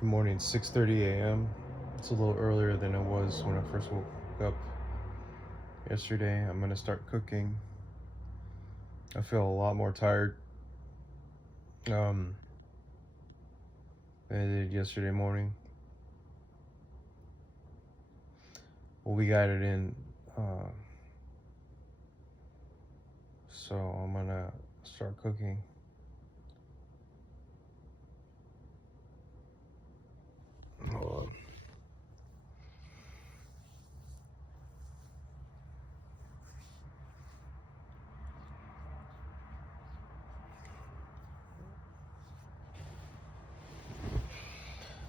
Good morning, 6:30 a.m. It's a little earlier than it was when I first woke up yesterday. I'm gonna start cooking. I feel a lot more tired um, than I did yesterday morning. Well, we got it in, uh, so I'm gonna start cooking. Hold on.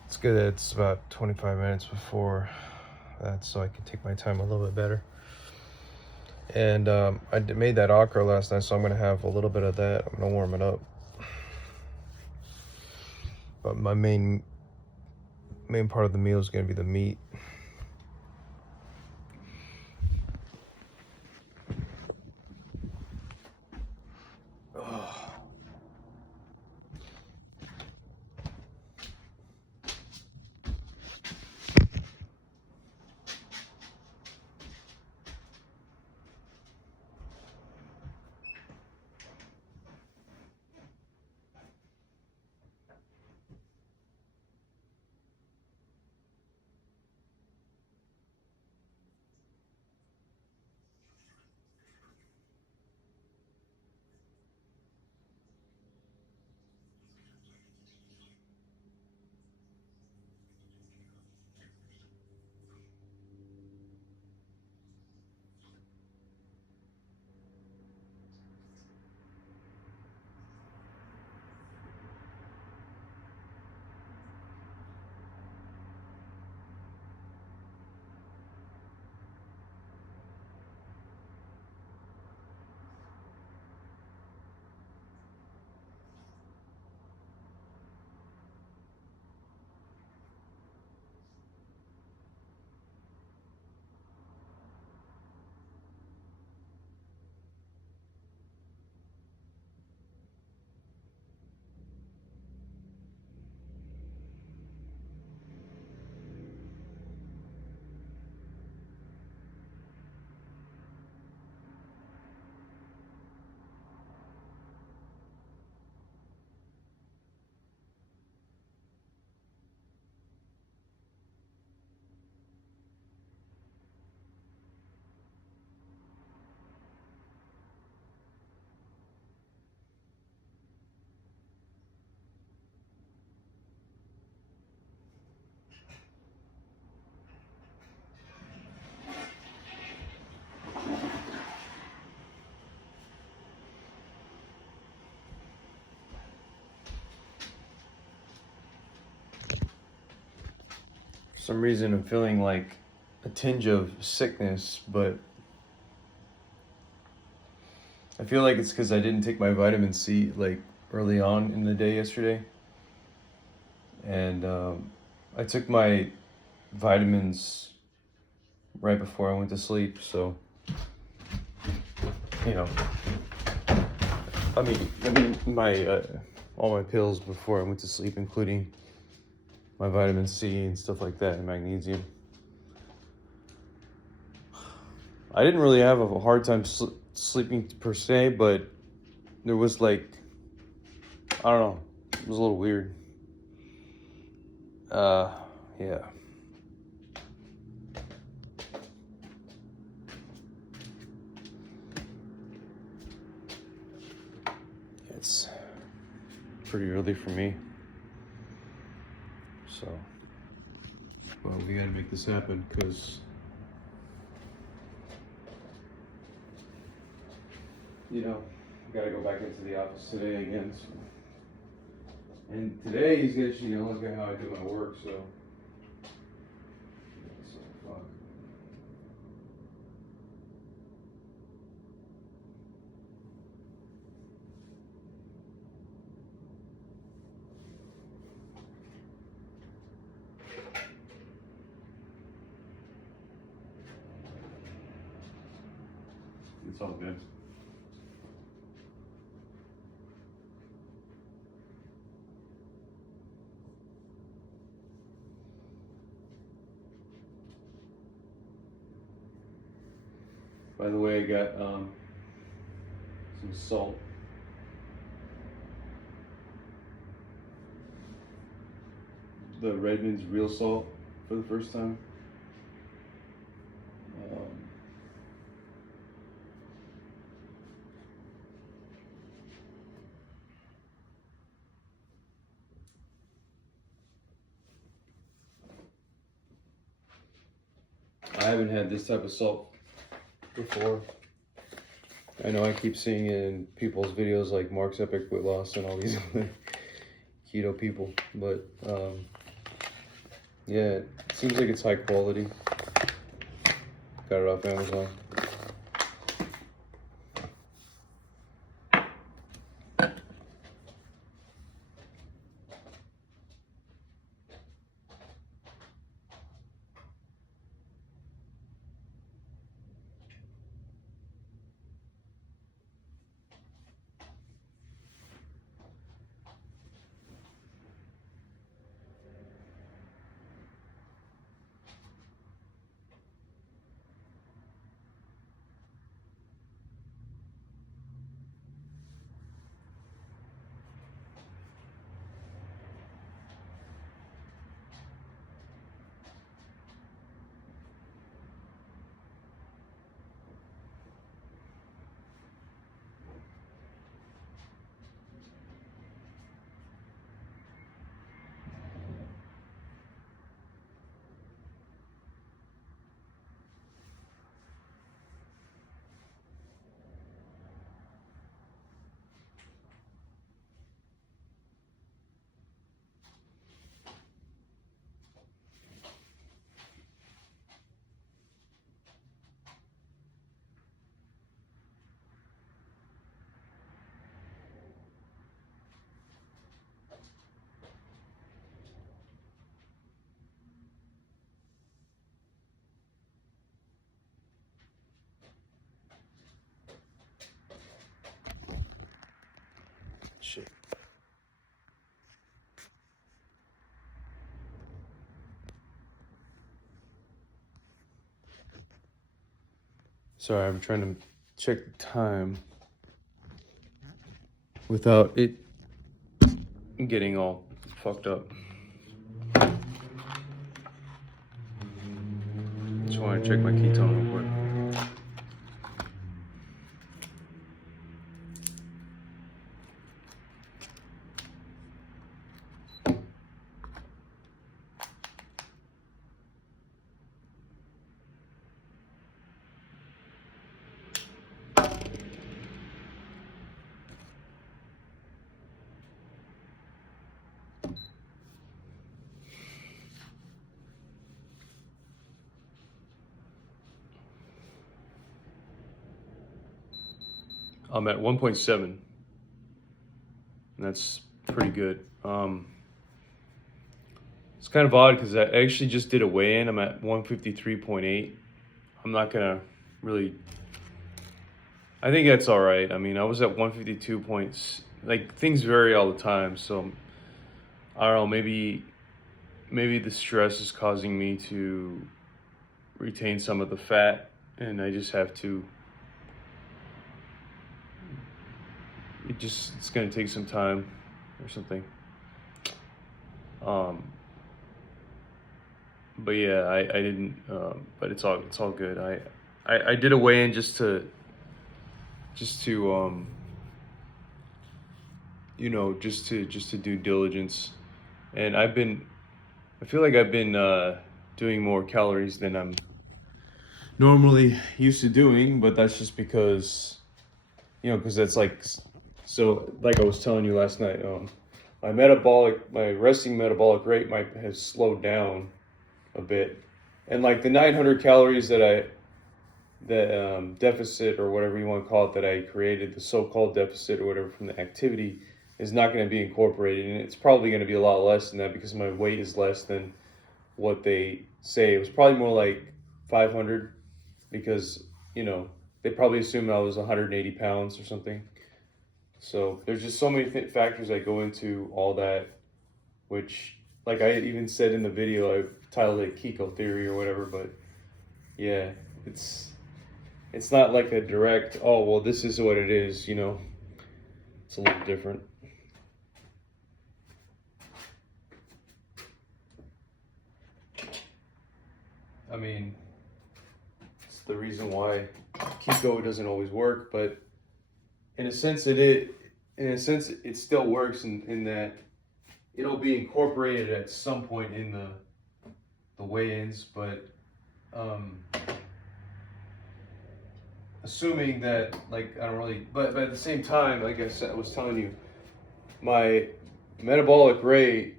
It's good that it's about 25 minutes before that, so I can take my time a little bit better. And made that okra last night, so I'm gonna have a little bit of that. I'm gonna warm it up. But my main part of the meal is gonna be the meat. Ugh. For some reason, I'm feeling like a tinge of sickness, but I feel like it's because I didn't take my vitamin C like early on in the day yesterday, and I took my vitamins right before I went to sleep. So you know, I mean my all my pills before I went to sleep, including my vitamin C and stuff like that, and magnesium. I didn't really have a hard time sleeping per se, but there was like, I don't know, it was a little weird. Uh, yeah. It's pretty early for me. So, well, we gotta make this happen because, I gotta go back into the office today again. So. And today he's gonna, look at how I do my work, so. So, fuck. It's all good. By the way, I got some salt. The Redmond's real salt for the first time. I haven't had this type of salt before. I know I keep seeing it in people's videos like Mark's Epic Weight Loss and all these other keto people, but yeah, it seems like it's high quality. Got it off Amazon. Shit. Sorry, I'm trying to check the time without it getting all fucked up. Just want to check my ketone real quick. I'm at 1.7, and that's pretty good. It's kind of odd because I actually just did a weigh-in. I'm at 153.8. I'm not gonna really. I think that's all right. I mean, I was at 152 points. Like, things vary all the time, so I don't know. Maybe the stress is causing me to retain some of the fat, and I just have to. It's gonna take some time or something. But yeah, I didn't. But it's all good. I did a weigh-in just to just to do diligence, and I feel like I've been doing more calories than I'm normally used to doing, but that's just because because that's like, so like I was telling you last night, my resting metabolic rate might have slowed down a bit, and like the 900 calories the deficit or whatever you want to call it that I created, the so-called deficit or whatever from the activity, is not going to be incorporated, and it's probably going to be a lot less than that because my weight is less than what they say. It was probably more like 500 because they probably assumed I was 180 pounds or something. So there's just so many factors that go into all that, which, like I even said in the video, I titled it Kiko Theory or whatever, but yeah, it's it's not like a direct, oh, well, this is what it is, you know. It's a little different. I mean, it's the reason why keto doesn't always work, but in a sense it still works in that it'll be incorporated at some point in the weigh-ins, but assuming that, like, I don't really, but at the same time, like I was telling you, my metabolic rate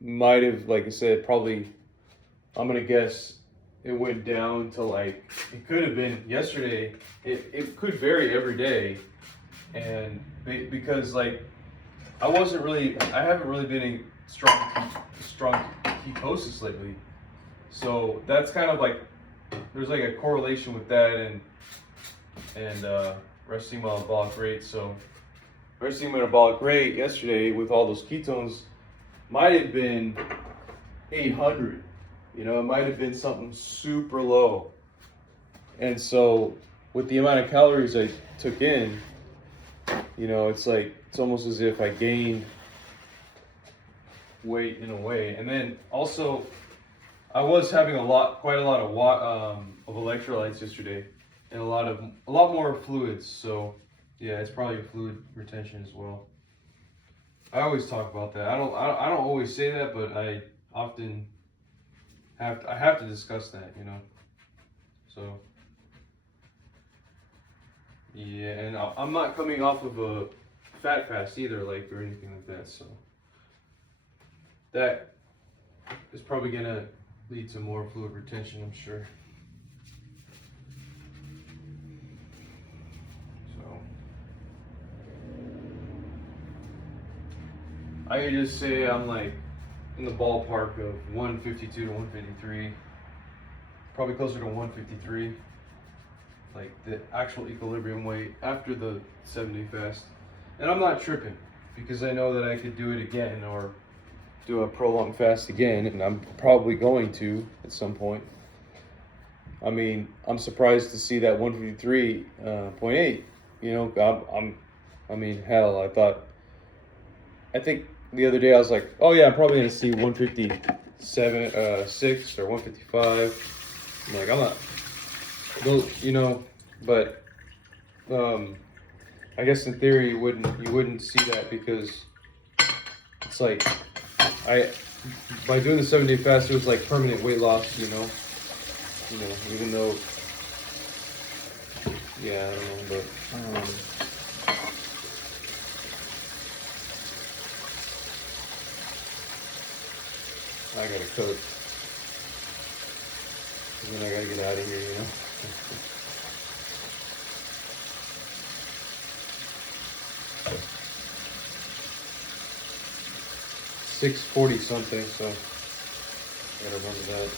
might have, like I said, probably, I'm gonna guess it went down to, like, it could have been yesterday. It could vary every day, and because, like, I haven't really been in strong ketosis lately, so that's kind of like, there's like a correlation with that and resting metabolic rate. So resting metabolic rate yesterday with all those ketones might have been 800. You know, it might have been something super low. And so with the amount of calories I took in, you know, it's like, it's almost as if I gained weight in a way. And then also, I was having quite a lot of electrolytes yesterday, and a lot more fluids. So yeah, it's probably fluid retention as well. I always talk about that. I don't always say that, but I often have to discuss that, you know. So yeah, and I'm not coming off of a fat fast either, like, or anything like that. So that is probably gonna lead to more fluid retention, I'm sure. So I could just say I'm like in the ballpark of 152 to 153, probably closer to 153, like the actual equilibrium weight after the 7-day fast. And I'm not tripping, because I know that I could do it again, or do a prolonged fast again, and I'm probably going to at some point. I mean, I'm surprised to see that 153.8. You know, I mean, hell, I think the other day I was like, oh yeah, I'm probably gonna see 157, 6 or 155. I'm like, I'm not, you know, but I guess in theory you wouldn't see that, because it's like, by doing the 7-day fast, it was like permanent weight loss, you know, even though, yeah, I don't know, but I gotta cook, and then I gotta get out of here, you know. 6:40 something, so I gotta remember that.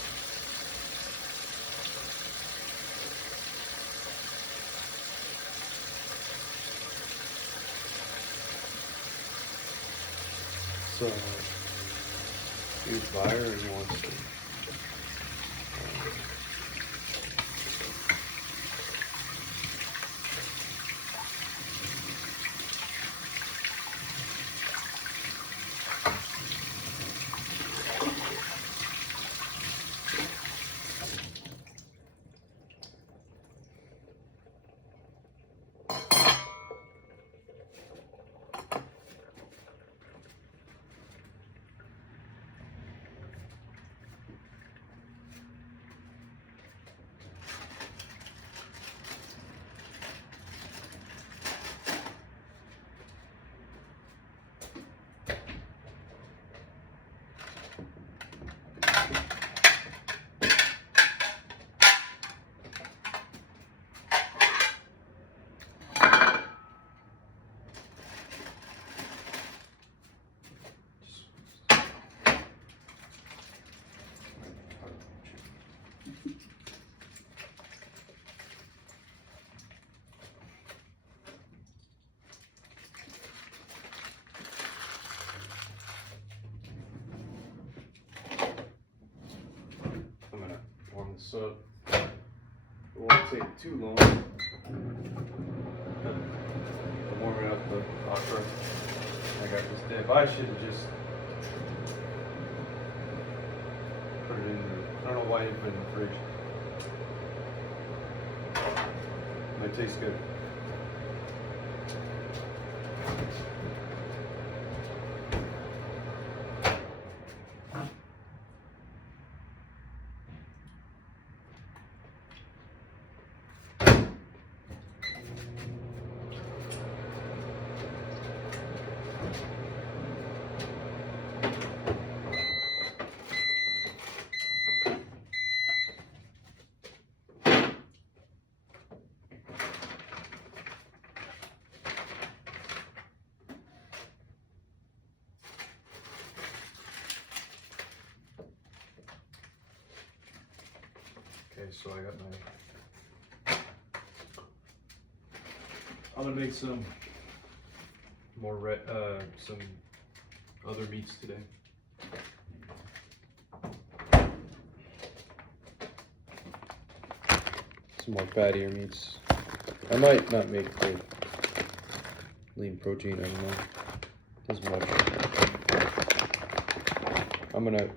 So, he's buyer and he wants to. I'm gonna warm this up. take too long. I'm warming up the okra. I got this dip. I should have just put it in the, I don't know why I didn't put it in the fridge. Might taste good. Okay, so I got my. I'm gonna make some more some other meats today. Some more fattier meats. I might not make the lean protein. I don't know as much. I'm gonna.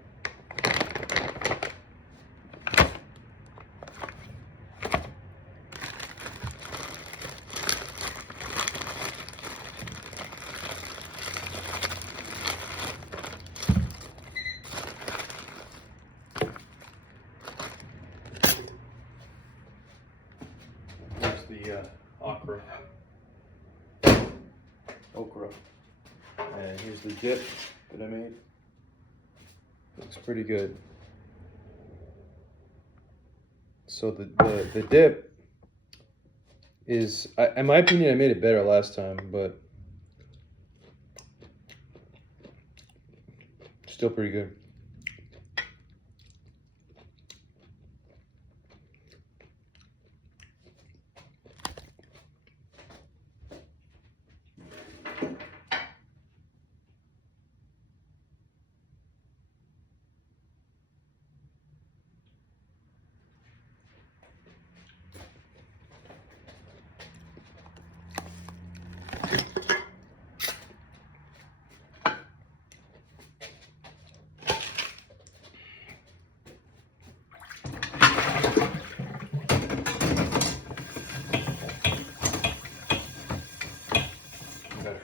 Okra. And here's the dip that I made. Looks pretty good. So the dip is, in my opinion, I made it better last time, but still pretty good.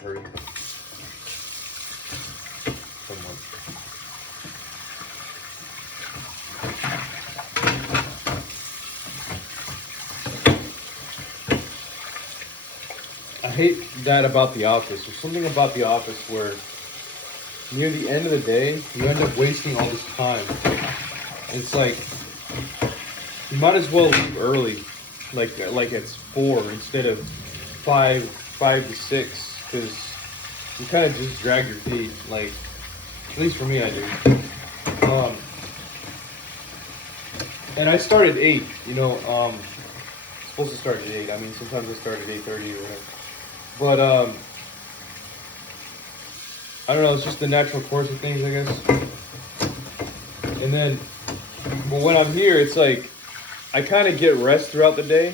Hurry somewhat. I hate that about The Office. There's something about The Office where near the end of the day, you end up wasting all this time. It's like, you might as well leave early, like it's 4 instead of 5 to 6. Because you kind of just drag your feet, like, at least for me I do. And I start at 8, you know, supposed to start at 8. I mean, sometimes I start at 8:30 or whatever. But, I don't know, it's just the natural course of things, I guess. And then, but when I'm here, it's like, I kind of get rest throughout the day.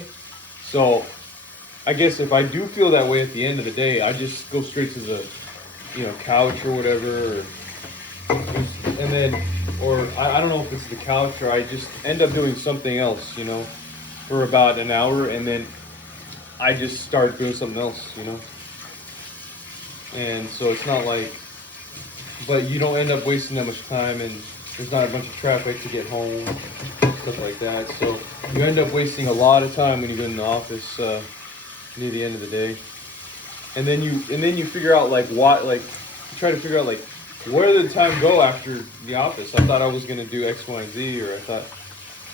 So, I guess if I do feel that way at the end of the day, I just go straight to the, you know, couch or whatever, and then, or I don't know if it's the couch or I just end up doing something else, you know, for about an hour, and then I just start doing something else, you know. And so it's not like, but you don't end up wasting that much time, and there's not a bunch of traffic to get home, stuff like that. So you end up wasting a lot of time when you go in the office. Near the end of the day, and then you figure out like what, like you try to figure out like where did the time go after the office. I thought I was gonna do X, Y, and Z, or I thought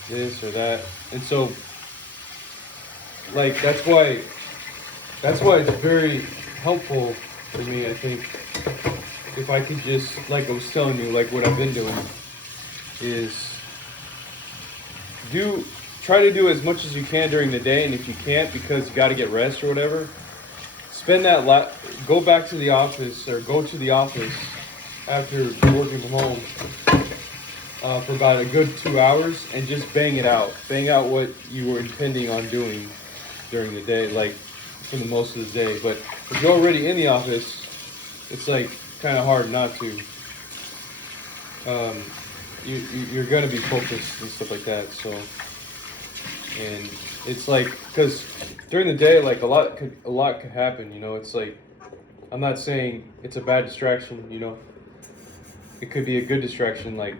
this or that, and so like that's why it's very helpful for me. I think if I could just, like I was telling you, like what I've been doing is try to do as much as you can during the day, and if you can't because you got to get rest or whatever, go back to the office or go to the office after working from home for about a good 2 hours and just bang it out. Bang out what you were intending on doing during the day, like for the most of the day. But if you're already in the office, it's like kind of hard not to. Um, you're gonna be focused and stuff like that. So, and it's like because during the day, like a lot could happen. You know, it's like I'm not saying it's a bad distraction. You know, it could be a good distraction. Like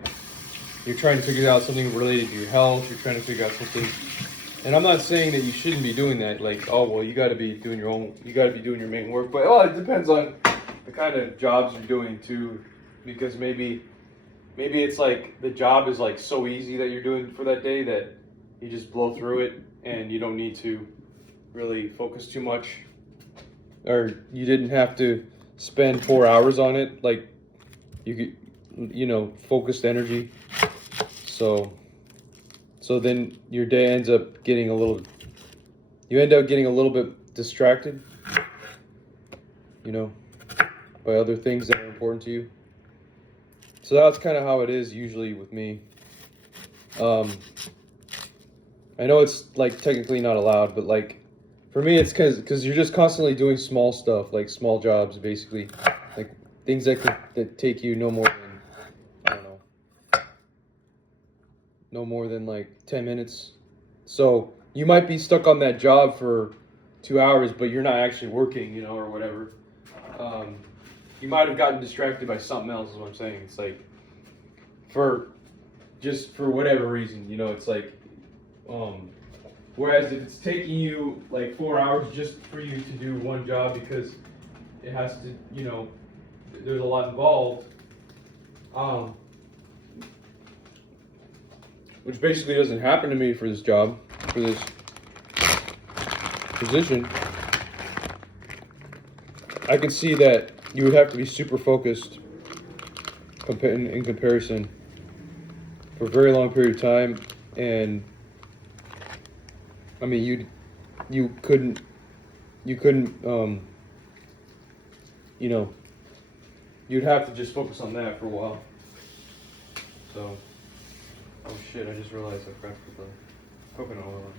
you're trying to figure out something related to your health. You're trying to figure out something. And I'm not saying that you shouldn't be doing that. Like, oh well, you got to be doing your own. You got to be doing your main work. But it depends on the kind of jobs you're doing too, because maybe it's like the job is like so easy that you're doing for that day that you just blow through it and you don't need to really focus too much, or you didn't have to spend 4 hours on it. Like you could, focused energy. So then your day ends up getting you end up getting a little bit distracted, by other things that are important to you. So that's kind of how it is usually with me. I know it's like technically not allowed, but like for me, it's because you're just constantly doing small stuff, like small jobs, basically, like things that take you no more than, I don't know, no more than like 10 minutes. So you might be stuck on that job for 2 hours, but you're not actually working, or whatever. You might have gotten distracted by something else, is what I'm saying. It's like for whatever reason, it's like, whereas if it's taking you like 4 hours just for you to do one job because it has to, there's a lot involved, which basically doesn't happen to me for this job, for this position. I can see that you would have to be super focused in comparison for a very long period of time, and I mean you couldn't you'd have to just focus on that for a while. So, oh shit, I just realized I forgot to put the coconut oil on.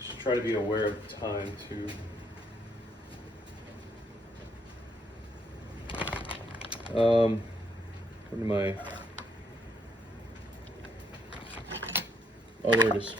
Should try to be aware of the time too. What am I? Oh, there it is.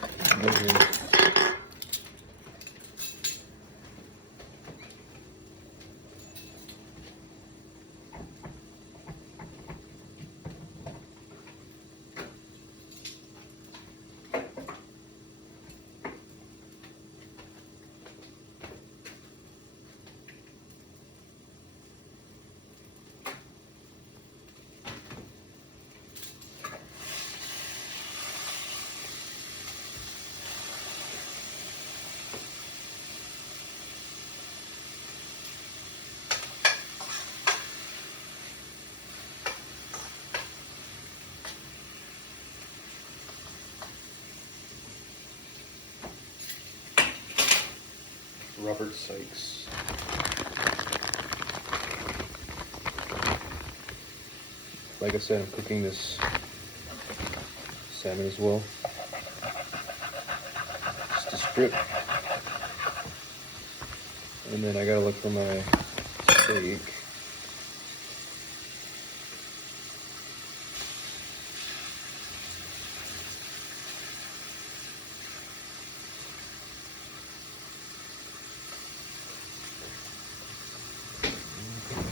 Robert Sykes. Like I said, I'm cooking this salmon as well. Just a strip. And then I gotta look for my steak.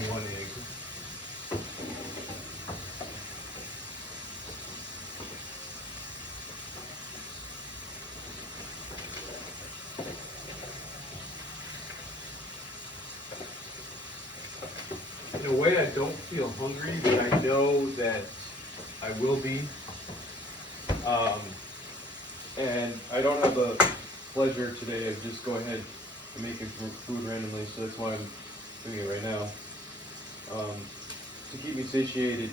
One egg. In a way, I don't feel hungry, but I know that I will be. And I don't have the pleasure today of just going ahead and making food randomly, so that's why I'm doing it right now. To keep me satiated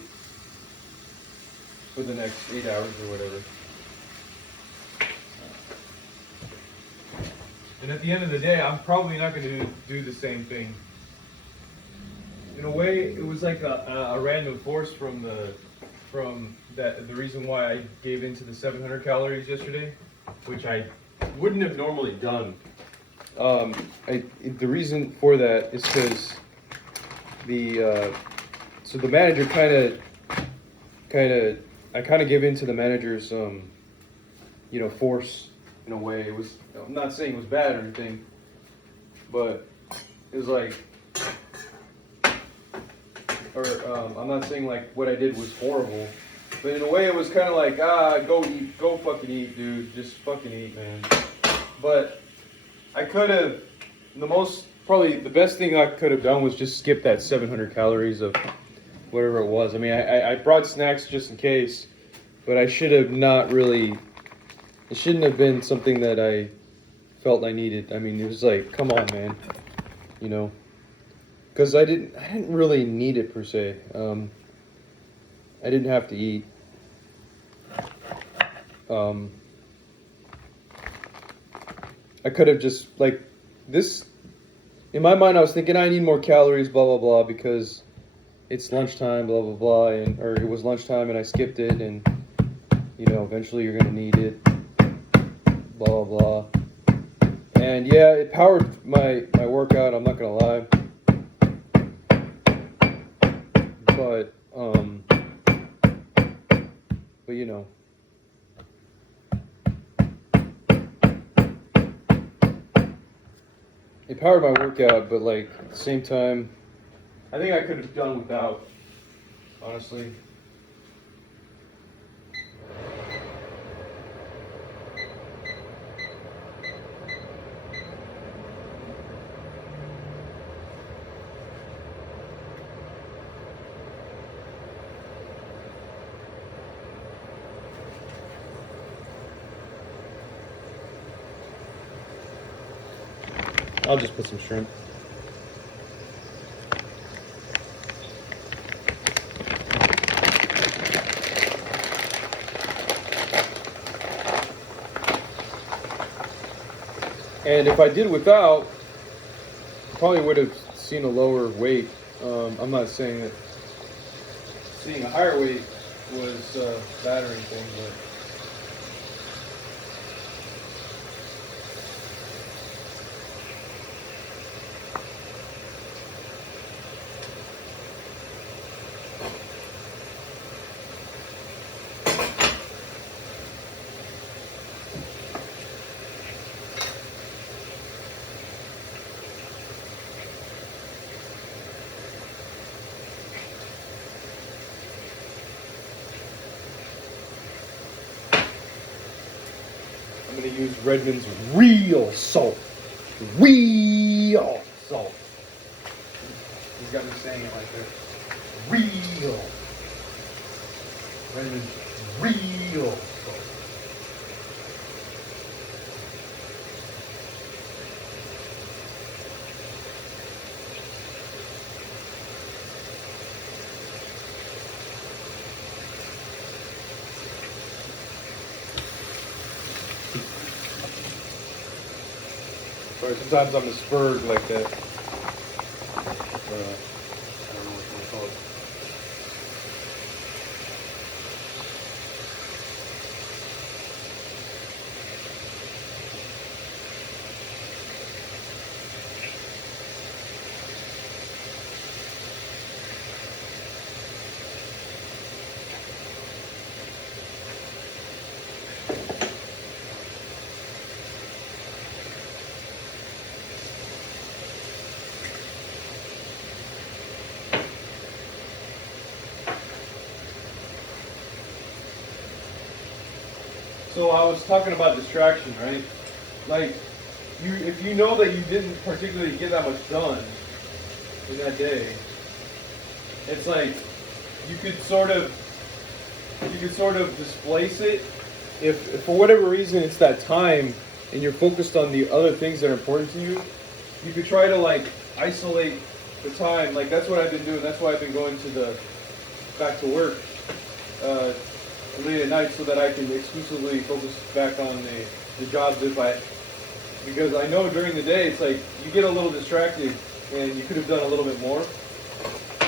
for the next 8 hours or whatever. And at the end of the day, I'm probably not going to do the same thing. in a way, it was like a random force from the reason why I gave into the 700 calories yesterday, which I wouldn't have normally done. The reason for that is because so the manager I kind of gave in to the manager's force in a way. It was, I'm not saying it was bad or anything, but it was like, or I'm not saying like what I did was horrible, but in a way it was kind of like, go eat, go fucking eat, dude, just fucking eat, man. But I could have, probably the best thing I could have done was just skip that 700 calories of whatever it was. I mean, I brought snacks just in case, but I should have not really, it shouldn't have been something that I felt I needed. I mean, it was like, come on, man, you know, because I didn't really need it per se. I didn't have to eat. I could have just, like, this, in my mind I was thinking I need more calories, blah blah blah, because it's lunchtime, blah blah blah, or it was lunchtime and I skipped it, and eventually you're gonna need it, blah blah blah. And yeah, it powered my workout, I'm not gonna lie. But it powered my workout, but like at the same time, I think I could have done without, honestly. I'll just put some shrimp. And if I did without, probably would have seen a lower weight. I'm not saying that seeing a higher weight was bad or anything, but I'm going to use Redmond's real salt. Real salt. He's got me saying it like this. Real. Redmond's real salt. Sorry, sometimes I'm a spurred like that. I don't know what you call it. So I was talking about distraction, right? Like, if you know that you didn't particularly get that much done in that day, it's like you could sort of displace it. If for whatever reason it's that time and you're focused on the other things that are important to you, you could try to like isolate the time. Like that's what I've been doing. That's why I've been going to back to work late at night so that I can exclusively focus back on the jobs because I know during the day it's like you get a little distracted and you could have done a little bit more.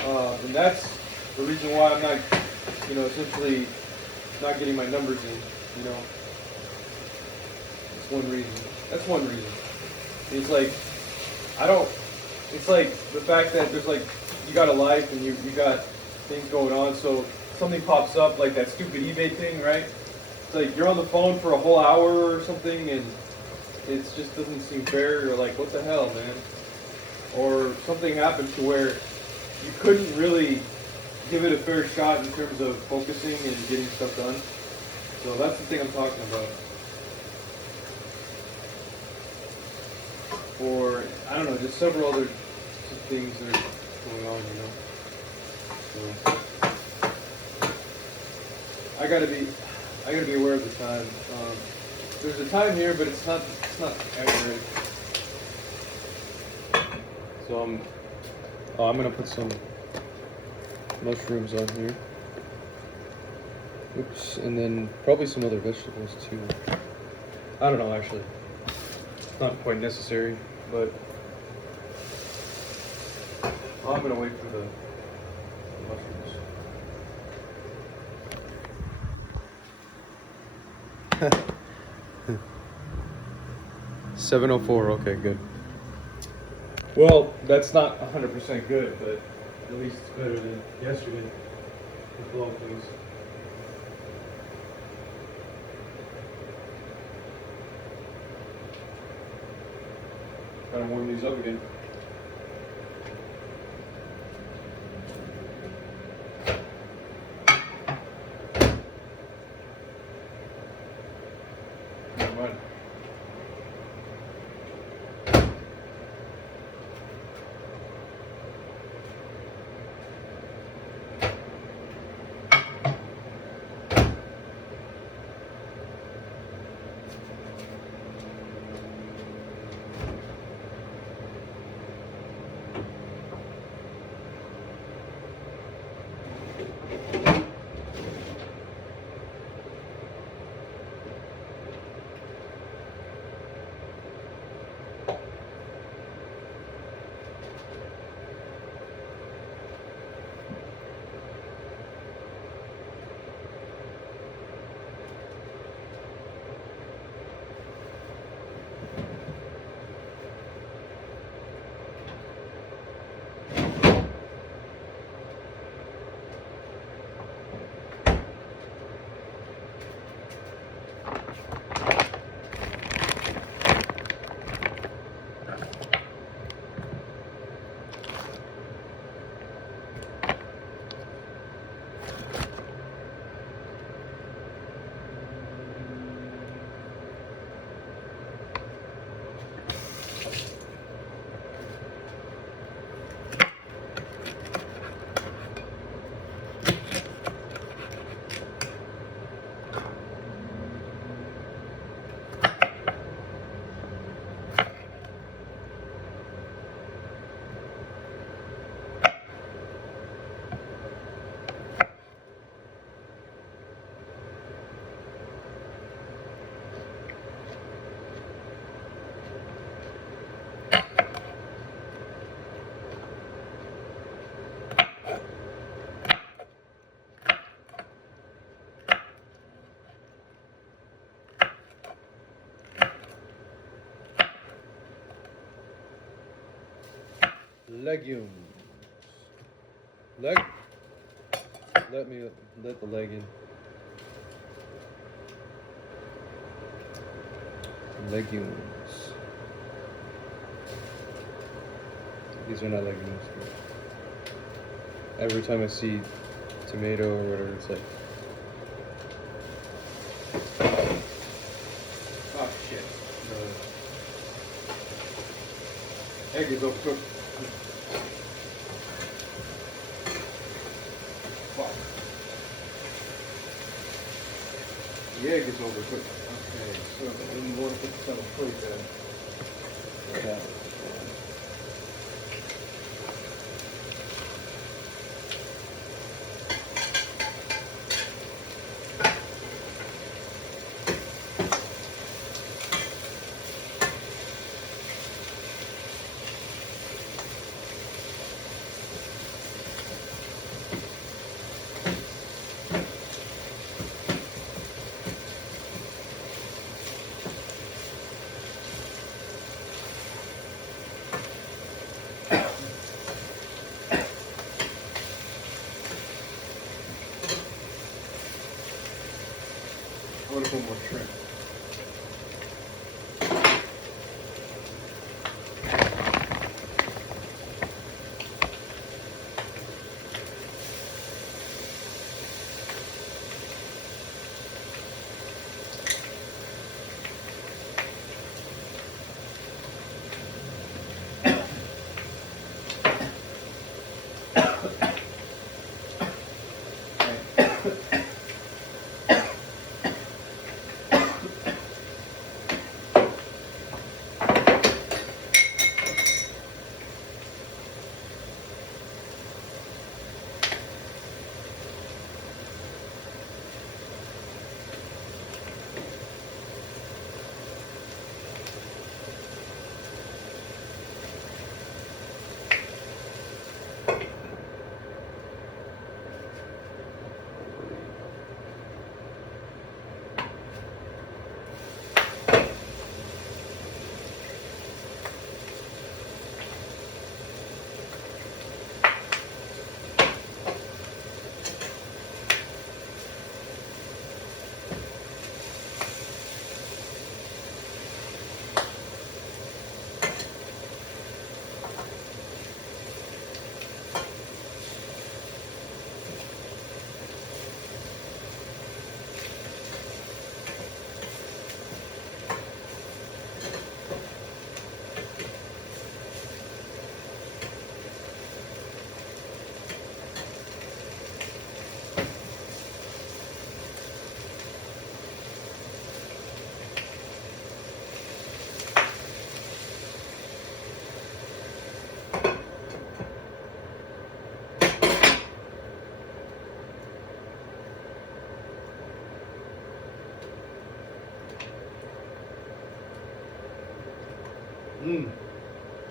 And that's the reason why I'm not, essentially not getting my numbers in. That's one reason. That's one reason. It's like I don't. It's like the fact that there's like you got a life and you got things going on. So something pops up like that stupid eBay thing, right? It's like you're on the phone for a whole hour or something, and it just doesn't seem fair. You're like, what the hell, man? Or something happened to where you couldn't really give it a fair shot in terms of focusing and getting stuff done. So that's the thing I'm talking about. Or I don't know, just several other things that are going on, So I gotta be aware of the time. There's a time here, but it's not accurate. So I'm gonna put some mushrooms on here. Oops, and then probably some other vegetables too. I don't know actually. It's not quite necessary, but I'm gonna wait for the mushrooms. 7:04. Okay, good. Well, that's not 100% good, but at least it's better than yesterday. The flow, please. Gotta warm these up again. All right. Legumes. Let the leg in. Legumes. These are not legumes. Every time I see tomato or whatever, it's like, oh shit. The egg is overcooked. Fuck. The egg is overcooked. Okay, so we want to put this on a plate then. Okay. couple more shrimp.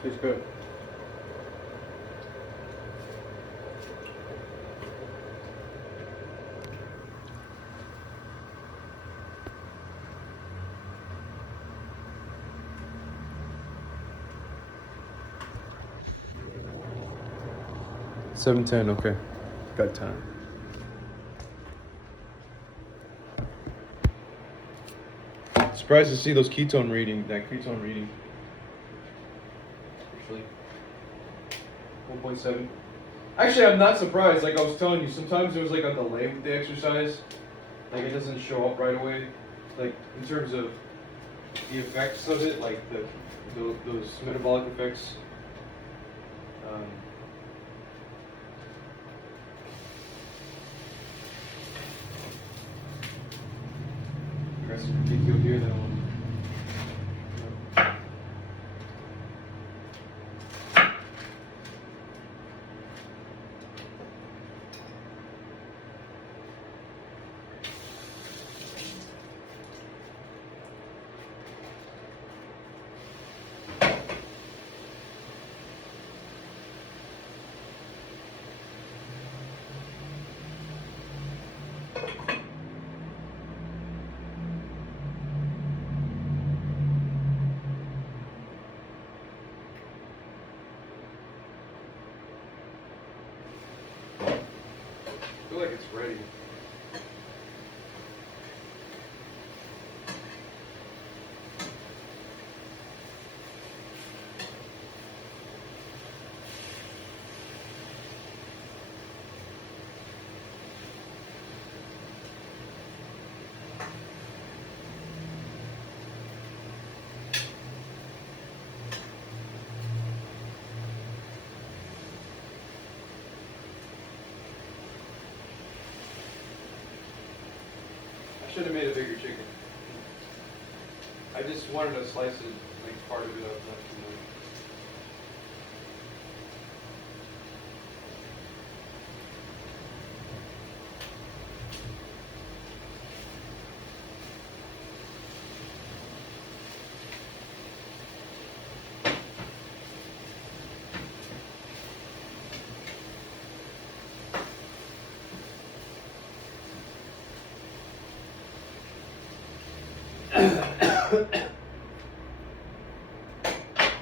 Tastes good. $7.10, okay. Got time. Surprised to see those ketone reading, that ketone reading. Actually, 1.7. Actually, I'm not surprised. Like I was telling you, sometimes there's like a delay with the exercise. Like it doesn't show up right away. Like in terms of the effects of it, like those metabolic effects. Press PTO here, then I feel like it's ready. I should have made a bigger chicken. I just wanted to slice it, like part of it up.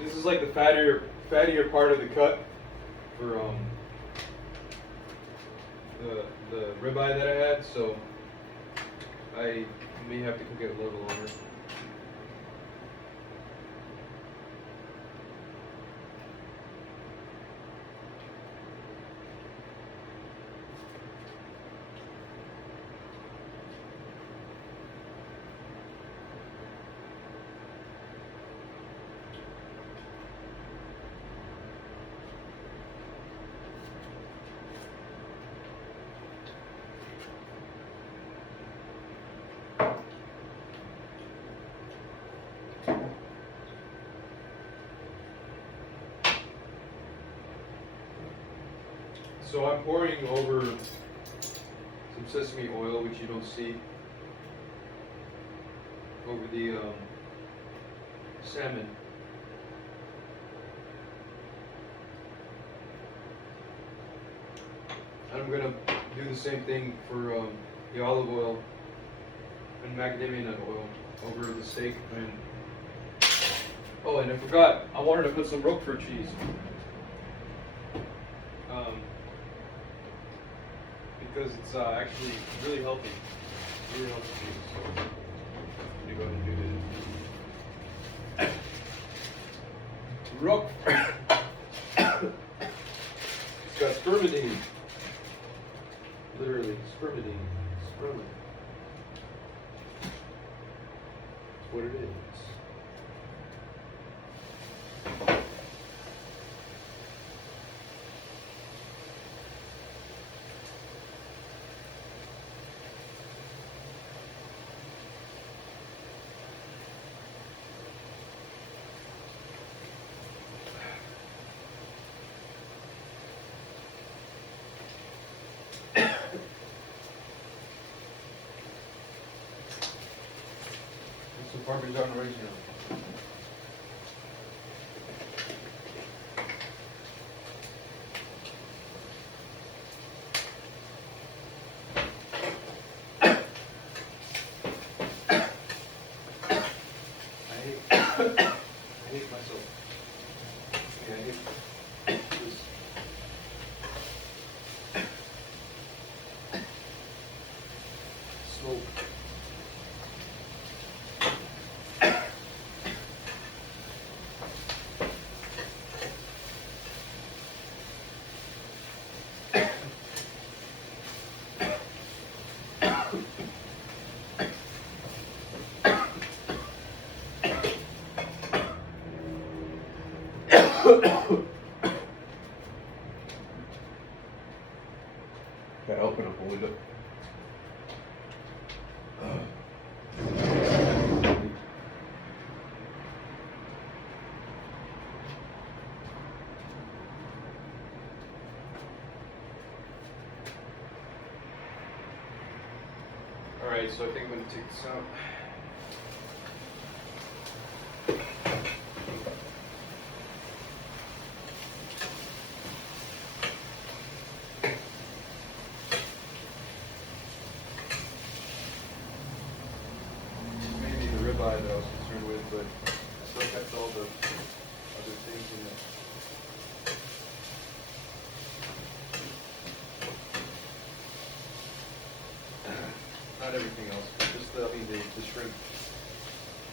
This is like the fattier part of the cut for the ribeye that I had, so I may have to cook it a little longer. So I'm pouring over some sesame oil, which you don't see, over the salmon. And I'm gonna do the same thing for the olive oil and macadamia nut oil over the steak. And oh, and I forgot, I wanted to put some Roquefort cheese. Because it's actually really healthy. Really healthy cheese. So I'm gonna go ahead and do this. Roquefort. It's got spermidine. Literally, spermidine. Spermidine. That's what it is. Some Parmesan original. I hate myself. Yeah, I hate this. Smoke. Okay, open up a little bit. Alright, so I think I'm going to take this out. Maybe the ribeye that I was concerned with, but I still kept all the other things in there. Not everything else, but just the shrimp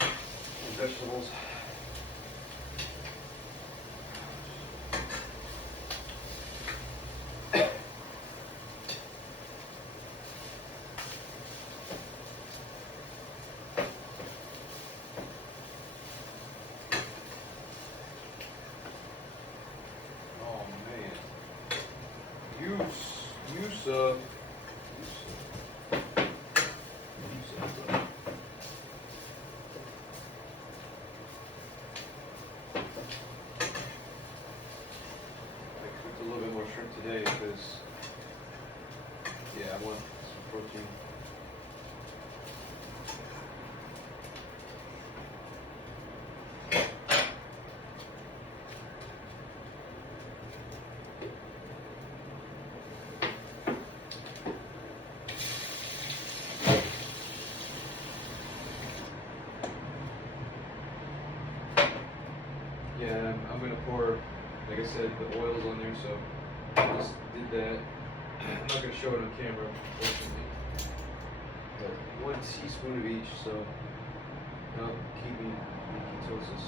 and vegetables. Oh man, you suck. A little bit more shrimp today because, yeah, I want some protein. Yeah, I'm going to pour, like I said, the oils on there, so I just did that. I'm not going to show it on camera, unfortunately. 1 teaspoon of each, so not keeping in ketosis.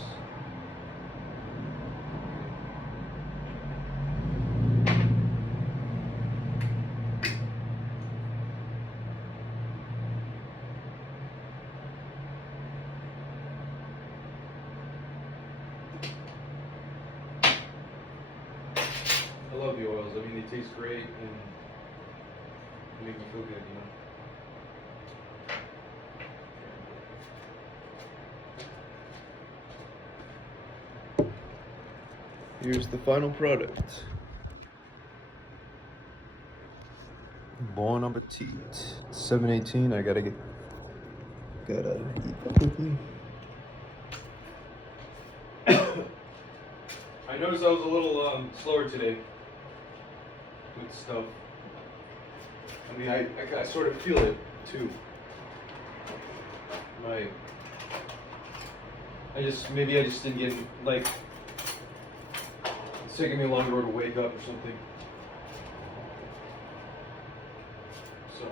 I love the oils. I mean, they taste great and make me feel good, you know. Here's the final product. Bon appetit. 7:18. I gotta eat quickly. I noticed I was a little slower today with stuff. I mean, I sort of feel it too. Maybe I just didn't get, like, it's taking me longer to wake up or something. So.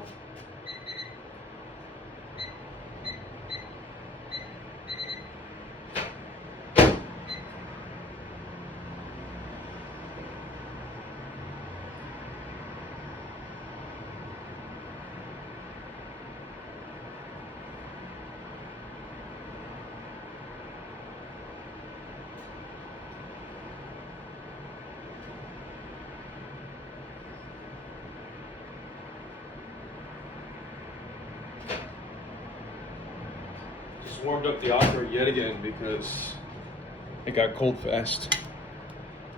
Warmed up the Opera yet again because it got cold fast.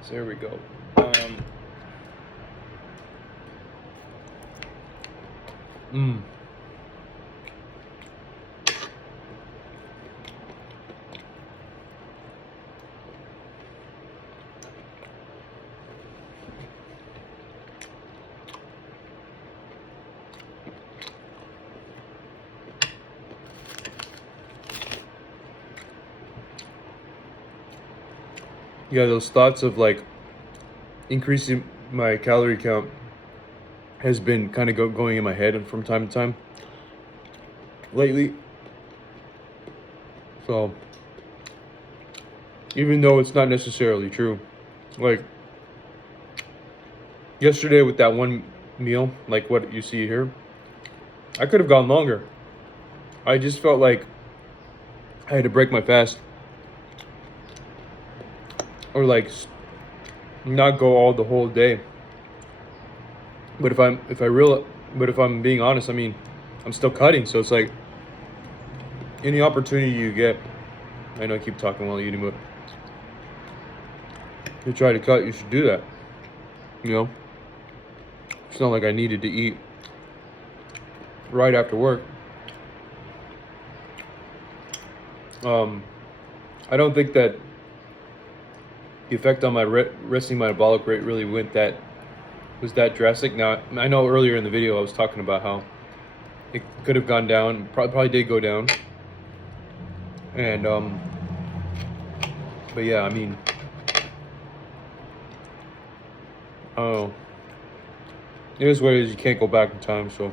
So there we go. Yeah, those thoughts of like increasing my calorie count has been kind of going in my head from time to time lately. So even though it's not necessarily true, like yesterday with that one meal, like what you see here, I could have gone longer. I just felt like I had to break my fast, or like not go all the whole day. But if I'm being honest, I mean, I'm still cutting, so it's like any opportunity you get. I know I keep talking while eating, but if you try to cut, you should do that. You know, it's not like I needed to eat right after work. I don't think that the effect on my resting metabolic rate really was that drastic. Now, I know earlier in the video I was talking about how it could have gone down, probably did go down. And, but yeah, I mean, oh, it is what it is. You can't go back in time, so.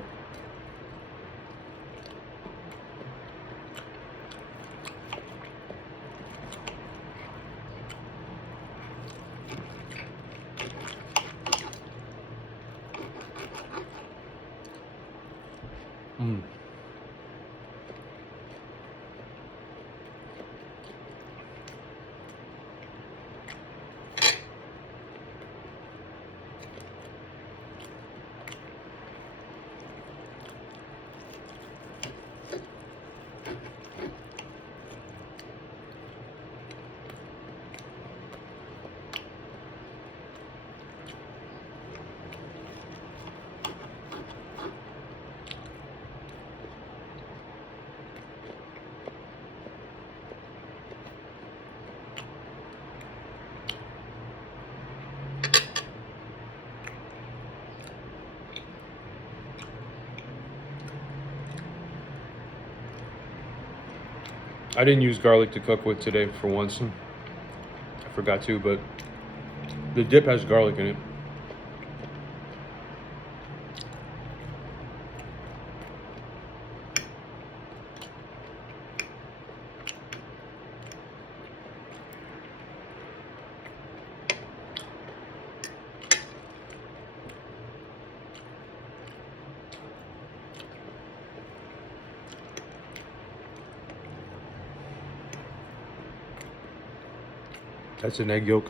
I didn't use garlic to cook with today for once. I forgot to, but the dip has garlic in it. That's an egg yolk.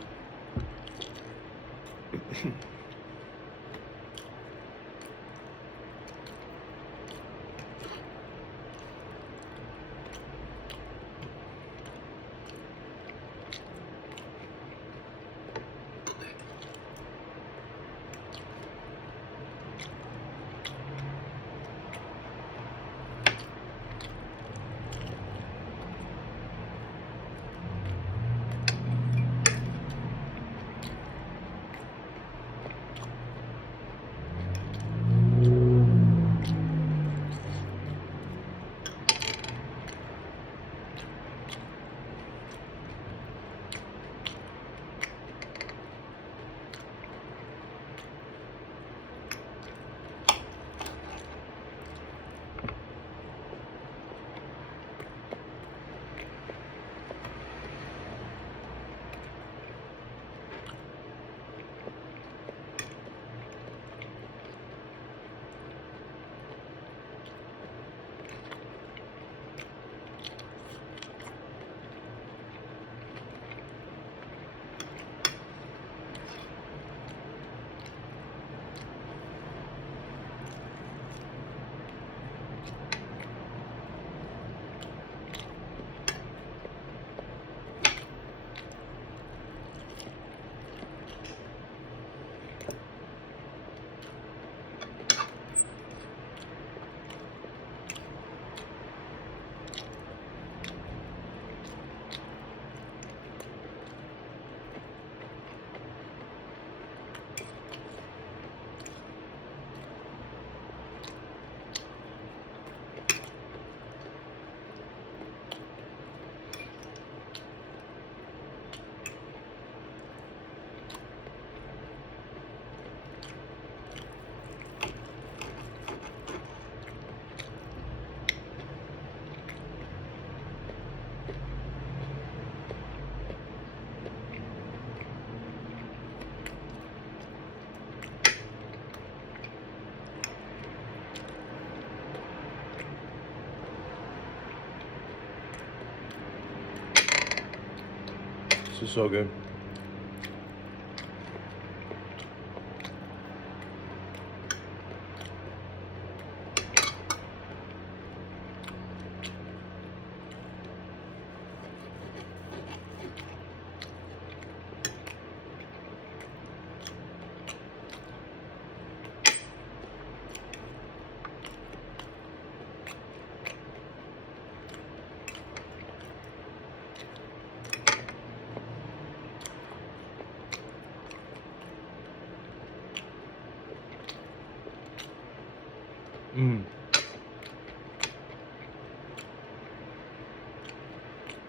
This is so good.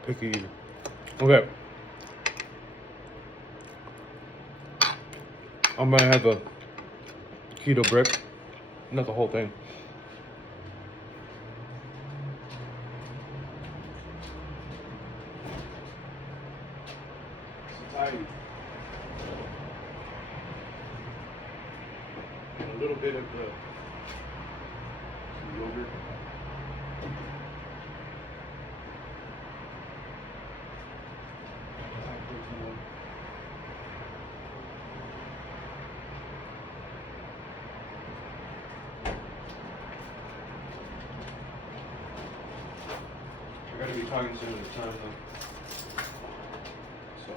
Picky eater. Okay. I'm gonna have a keto brick. Not the whole thing. It's tiny. And a little bit of the yogurt. I gotta be cognizant of the time though. So.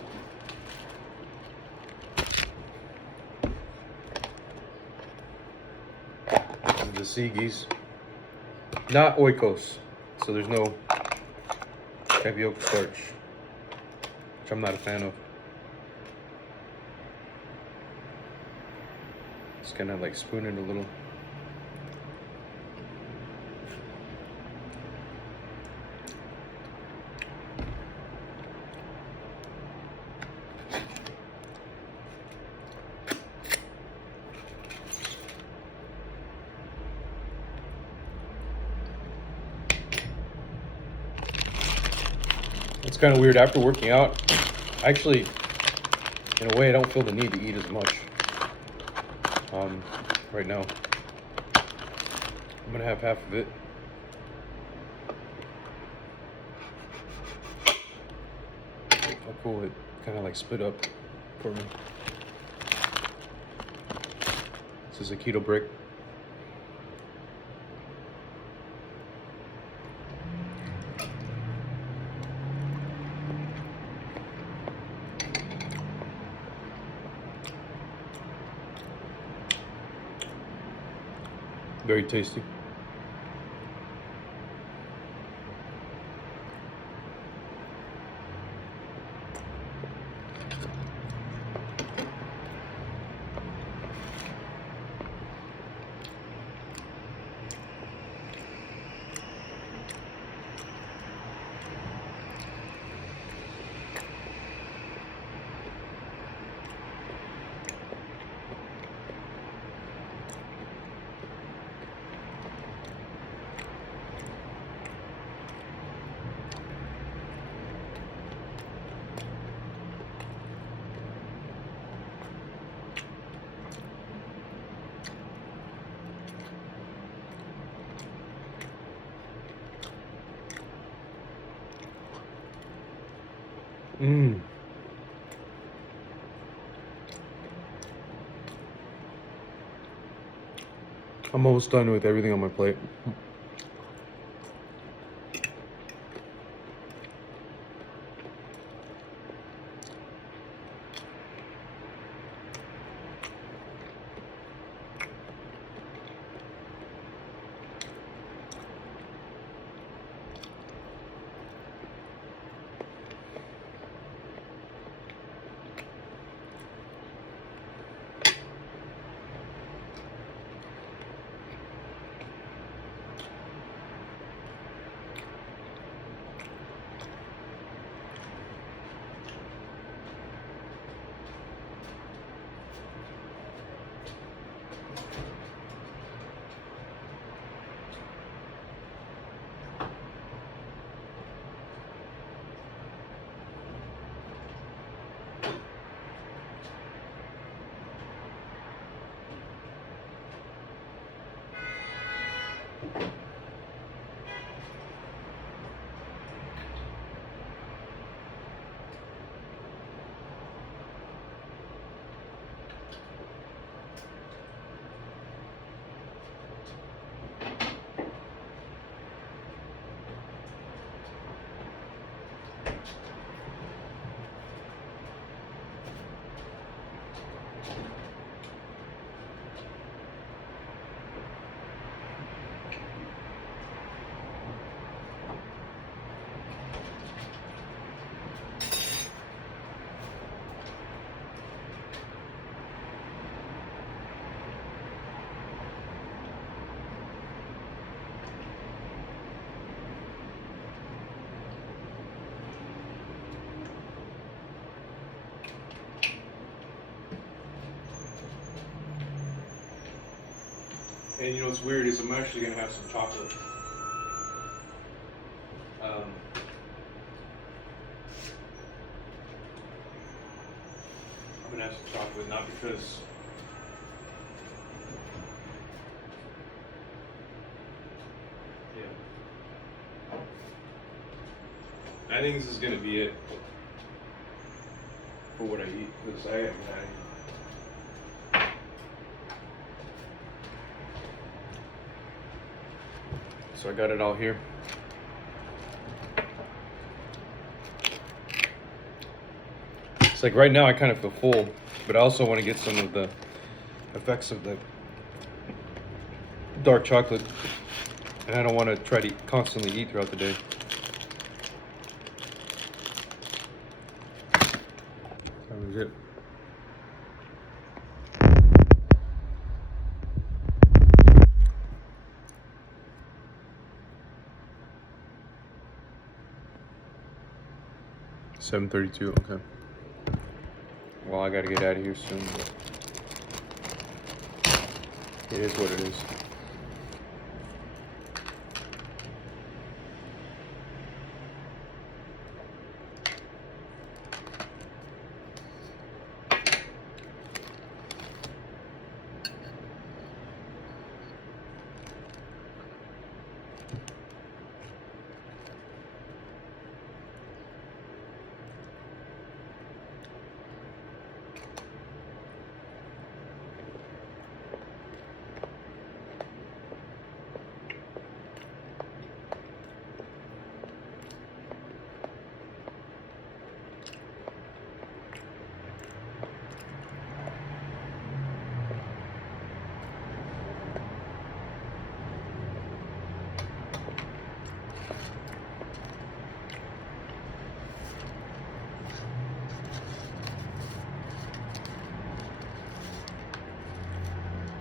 The sea geese. Not oikos. So there's no tapioca starch, which I'm not a fan of. Just kind of like spoon it a little. It's kind of weird after working out. Actually, in a way, I don't feel the need to eat as much right now. I'm gonna have half of it. I'll cool it kind of like split up for me. This is a keto brick. Very tasty. Mmm. I'm almost done with everything on my plate. And you know what's weird is I'm actually gonna have some chocolate. I'm gonna have some chocolate, not because I think this is gonna be it for what I eat because I haven't had any. So I got it all here. It's like right now I kind of feel full, but I also want to get some of the effects of the dark chocolate, and I don't want to try to constantly eat throughout the day. That was it. $7:32. Okay. Well, I gotta get out of here soon. It is what it is.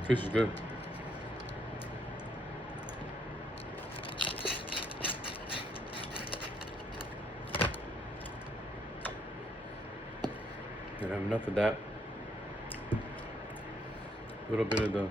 Fish is good. Gonna have enough of that. A little bit of the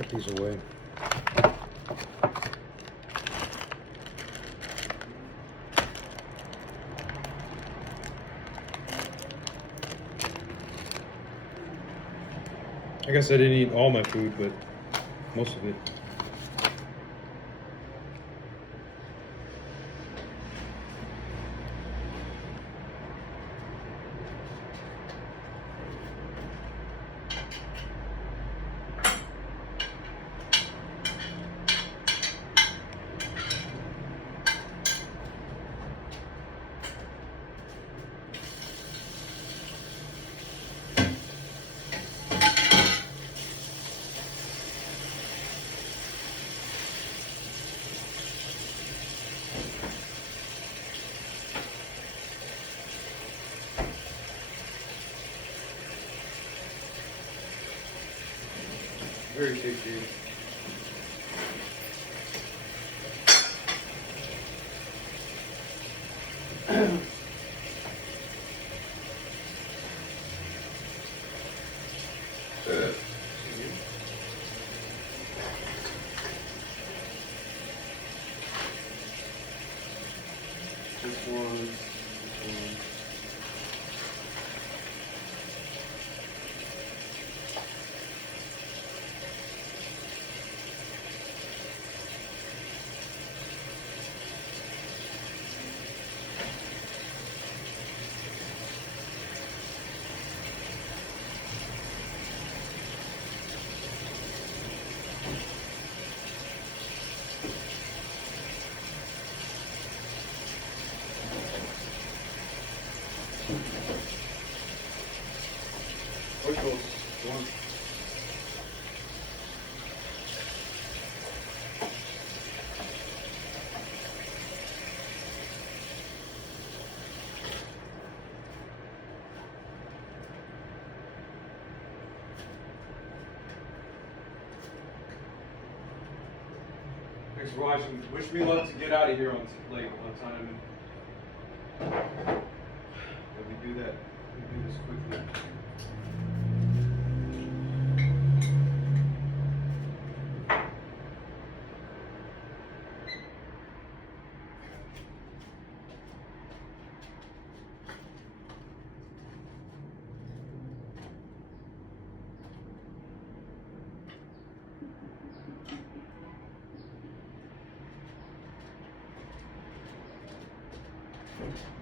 put these away. I guess I didn't eat all my food, but most of it. Very tasty. This one. Which one? Thanks for watching. Wish me luck to get out of here on time. Let me do that. Let me do this quickly. Perfect.